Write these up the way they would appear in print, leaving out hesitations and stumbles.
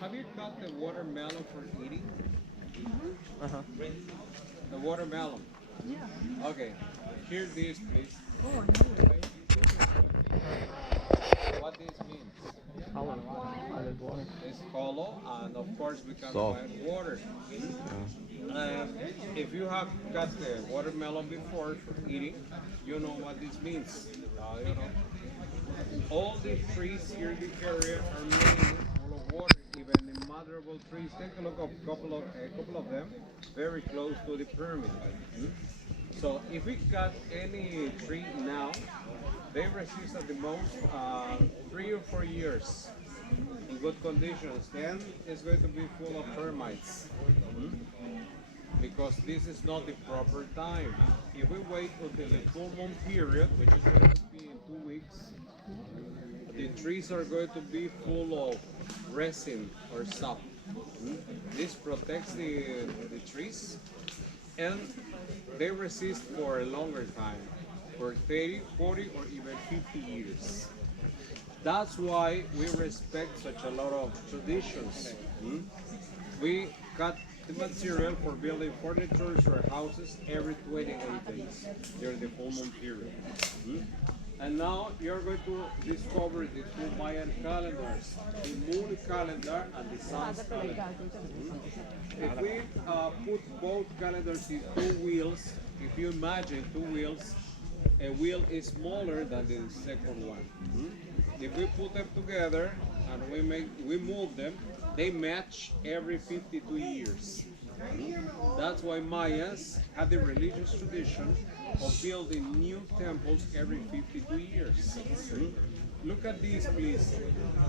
Have you got the watermelon for eating? Uh-huh. The watermelon. Yeah. Okay. Here this, please. Oh, I know it. What this means? Hollow. There's water. It's hollow, and of course we can Soft. find water. If you have got the watermelon before for eating, you know what this means. All the trees here in the area are made full of water, even the madrable trees. Take a look at a couple of them, very close to the pyramid. Mm. So if we cut any tree now, they resist at the most 3 or 4 years in good conditions. Then it's going to be full of termites. Mm. Because this is not the proper time. If we wait until the full moon period, which is going to be in 2 weeks, the trees are going to be full of resin or sap. This protects the trees, and they resist for a longer time, for 30, 40, or even 50 years. That's why we respect such a lot of traditions. We cut the material for building furniture or houses every 28 days during the full moon period. And now you're going to discover the two Mayan calendars, the moon calendar and the sun's calendar. If we put both calendars in two wheels, if you imagine two wheels, a wheel is smaller than the second one. If we put them together and we move them, they match every 52 years. That's why Mayas had the religious tradition of building new temples every 52 years. Look at these, please.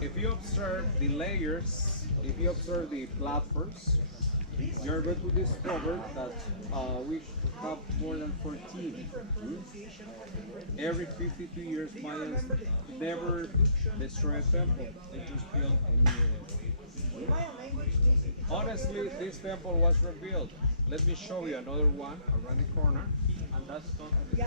If you observe the layers, if you observe the platforms, you're going to discover that we have more than 14. Every 52 years, Mayans never destroy a temple. They just build a new one. Honestly, this temple was rebuilt. Let me show you another one around the corner, and that's totally.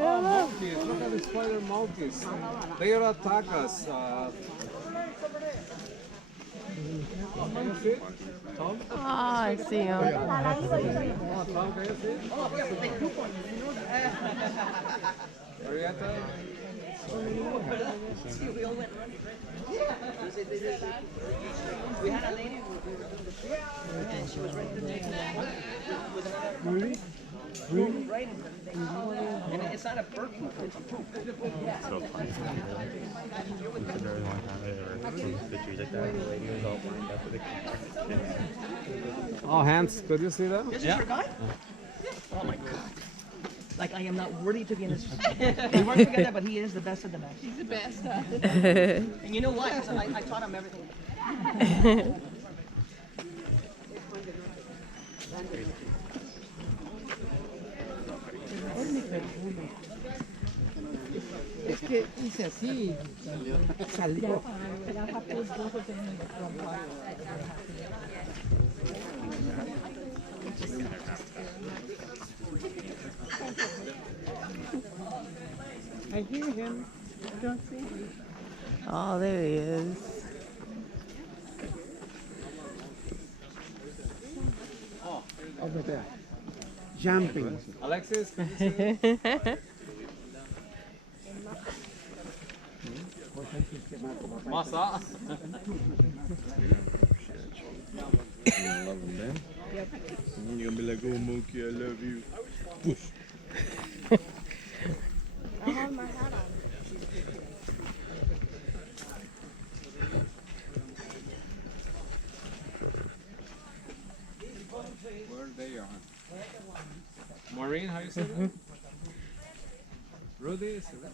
Oh, monkeys! Look at the spider monkeys. They will attack us. Can you see? Tom? Oh, I see him. Oh, Tom, can you see? Arietta? We had a lady and she was ready to take that. Really? Right in the and it's not a perfume, it's a poop. So funny. It's a very long time I've ever seen pictures like that. The lady was all lined up with a Oh, Hans, could you see that? This is your guy? Oh my god. Like I am not worthy to be in this. We weren't together, that, but he is the best of the best. He's the best. And you know what? 'Cause I taught him everything. Es que hice así, salió. I hear him. I don't see him. Oh, there he is. Over there. Jumping. Alexis, could you see that? Masa? You love him then? You're gonna be like, oh Mookie, I love you. Whoosh. I have my hat on. Where they are. Maureen, how you say that? Rudy, is it?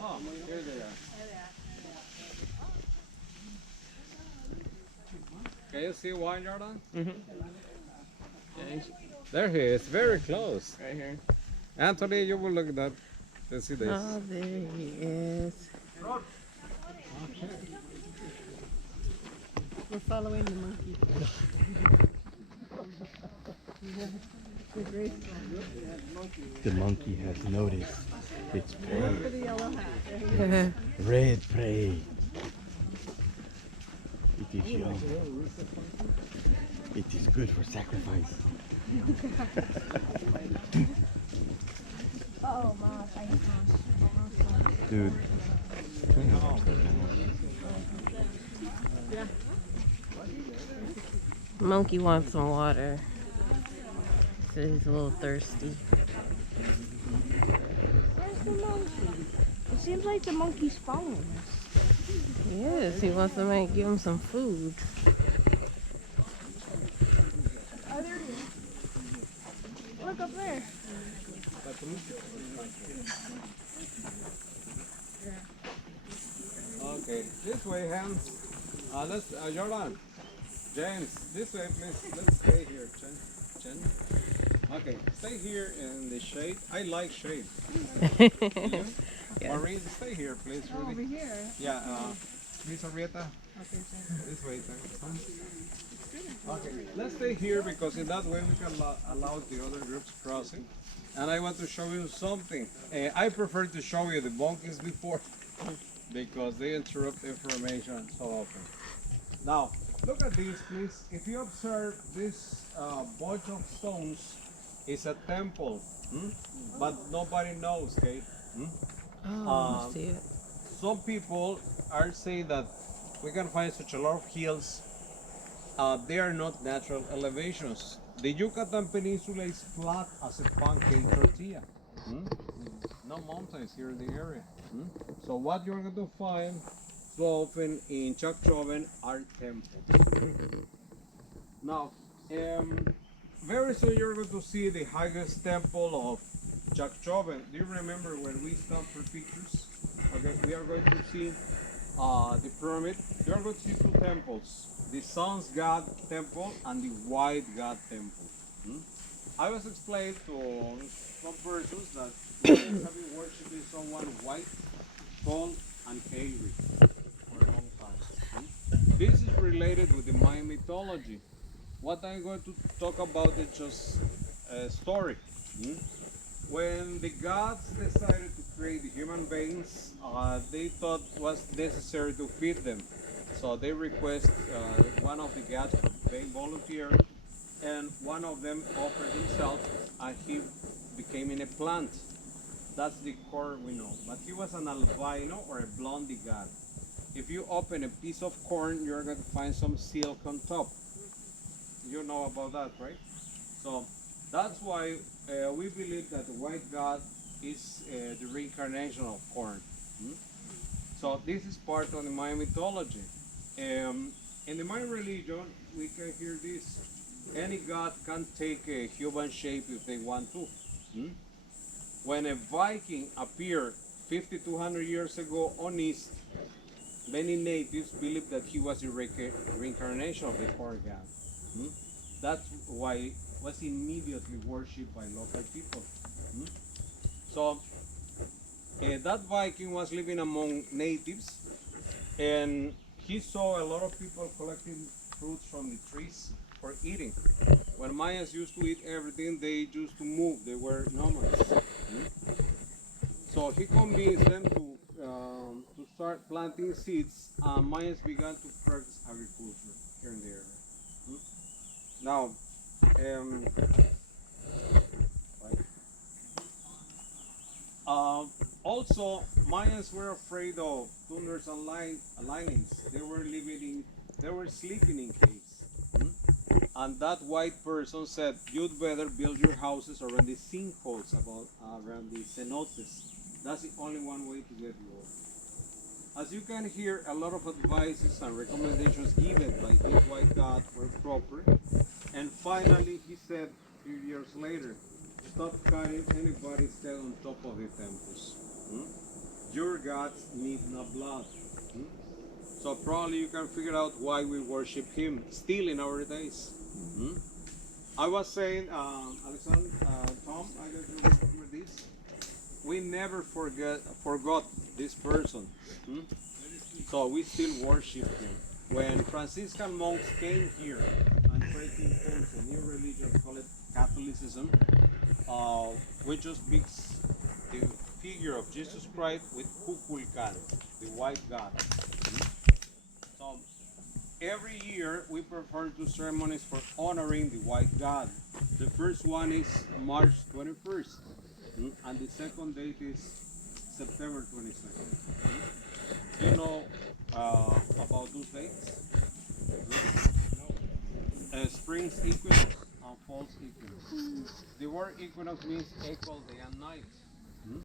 Oh, here they are. Can you see one, Jordan? There he is, very close. Right here. Anthony, you will look at that. Let's see this. Oh, there he is. Okay. following the monkey. The monkey has noticed its prey. For the yellow hat. Red prey. It is young. It is good for sacrifice. Oh, Mom, I hate Mom. Dude. Monkey wants some water. So he's a little thirsty. Where's the monkey? It seems like the monkey's following us. Yes, he wants to give him some food. Oh, there it is. Look up there. Okay, this way, Hans. Let's, Jordan, James, this way, please. Let's stay here, Chen. Okay, stay here in the shade. I like shade. You? Maureen, stay here, please. Rudy. Over here. Yeah, Miss Arrieta. This way, thanks. Okay, let's stay here because in that way we can allow the other groups crossing. And I want to show you something. I prefer to show you the monkeys before because they interrupt information so often. Now, look at this, please. If you observe this bunch of stones, it's a temple, but nobody knows, okay? Oh, I see it. Some people are saying that we can find such a lot of hills. They are not natural elevations. The Yucatan Peninsula is flat as a pancake tortilla. No mountains here in the area. So what you're going to find so often in Chacchoben are temples. Now, very soon you're going to see the highest temple of Chacchoben. Do you remember when we stopped for pictures? Okay, we are going to see the pyramid. You are going to see two temples. The Sun's God Temple and the White God Temple. I was explained to some persons that we have been worshiping someone white, tall, and angry for a long time. This is related with the Mayan mythology. What I'm going to talk about is just a story. When the gods decided to create the human beings, they thought it was necessary to feed them. So they request one of the gods to being volunteer, and one of them offered himself, and he became in a plant. That's the core we know. But he was an albino or a blondie god. If you open a piece of corn, you're going to find some silk on top. You know about that, right? So that's why we believe that the white god is the reincarnation of corn. So this is part of the Mayan mythology. In the Mayan religion, we can hear this. Any god can take a human shape if they want to. When a Viking appeared 5,200 years ago on East, many natives believed that he was the reincarnation of the corn god. That's why it was immediately worshipped by local people. So that Viking was living among natives, and he saw a lot of people collecting fruits from the trees for eating. When Mayans used to eat everything, they used to move. They were nomads. So he convinced them to start planting seeds, and Mayans began to practice agriculture here in the area. Now, also, Mayans were afraid of thunders and lightnings. They were sleeping in caves. And that white person said, you'd better build your houses around the sinkholes, around the cenotes. That's the only one way to get water. As you can hear, a lot of advices and recommendations given by this white god were proper. And finally, he said, a few years later, stop cutting anybody's head on top of the temples. Your gods need no blood. So probably you can figure out why we worship him still in our days. I was saying, Alexander, Tom, I guess you remember this. We never forgot this person. So we still worship him. When Franciscan monks came here and tried to impose a new religion, call it Catholicism, we just mix the figure of Jesus Christ with Kukulkan, the white god. So every year we perform two ceremonies for honoring the white god. The first one is March 21st, and the second date is September 22nd. Do you know about those dates? Spring's equinox and fall's equinox. The word equinox means equal day and night.